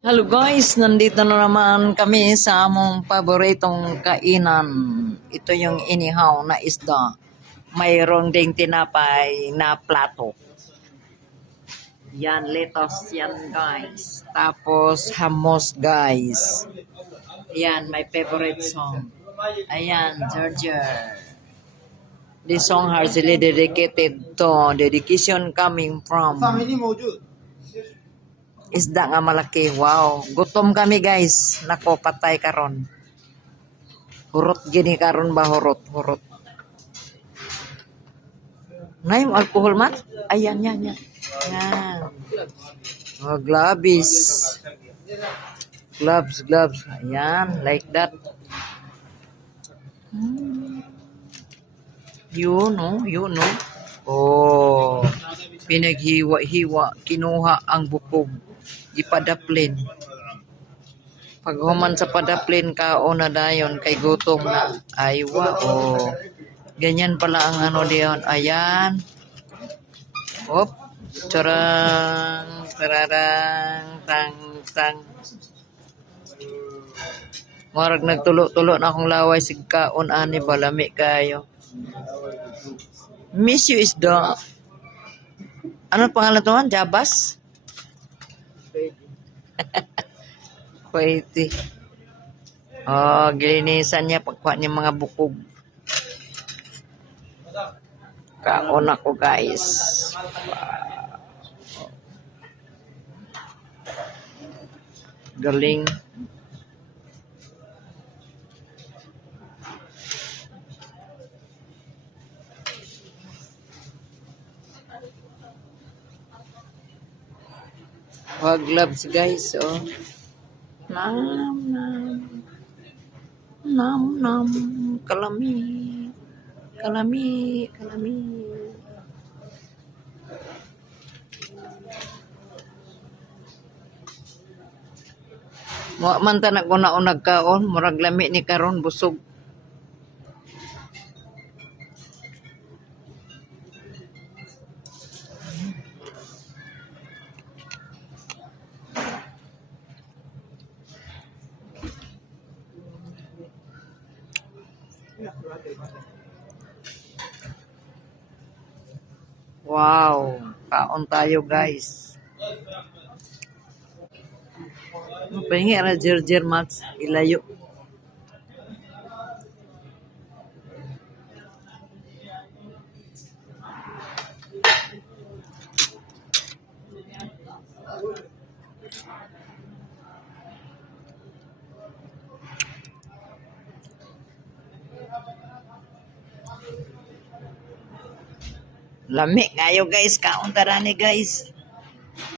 Hello guys, nandito na naman kami sa among paboritong kainan. Ito yung inihaw na isda. Mayroong ding tinapay na plato. Yan, lettuce yan guys. Tapos hummus guys. Yan, my favorite song. Ayan, Georgia. This song has really dedicated to dedication coming from isda nga malaki. Wow. Gutom kami guys. Nako, patay karon. Hurot gini karon ba hurot. Nay, mo alcohol man? Ayan, yan. Yan. Oh, gloves. Gloves. Ayan, like that. Yun, no? Oh, pinaghiwa-hiwa. Kinuha ang bukog. Ipadaplin. Pag human sa padaplin ka o na dayon kay gutom na. Aywa, oh. Ganyan pala ang ano diyon. Ayan. Op. Charang. Tararang. Tang. Marag nagtulo-tulo na akong laway sigkaon ani balami kayo. Miss you is the ano pangalan to man? Jabas? Pwede. Oh, gilinisan niya pagkuha niya mga bukog. Kaon ako guys. Galing. Wag gloves guys, oh. Nam. Kalami. Wa man ta naguna-unag kaon, murag lami ni karon busog. Wow, kaon tayo guys. Pahingi na Gerger Max ilayo. Lami kayo guys, kaon tara ni guys.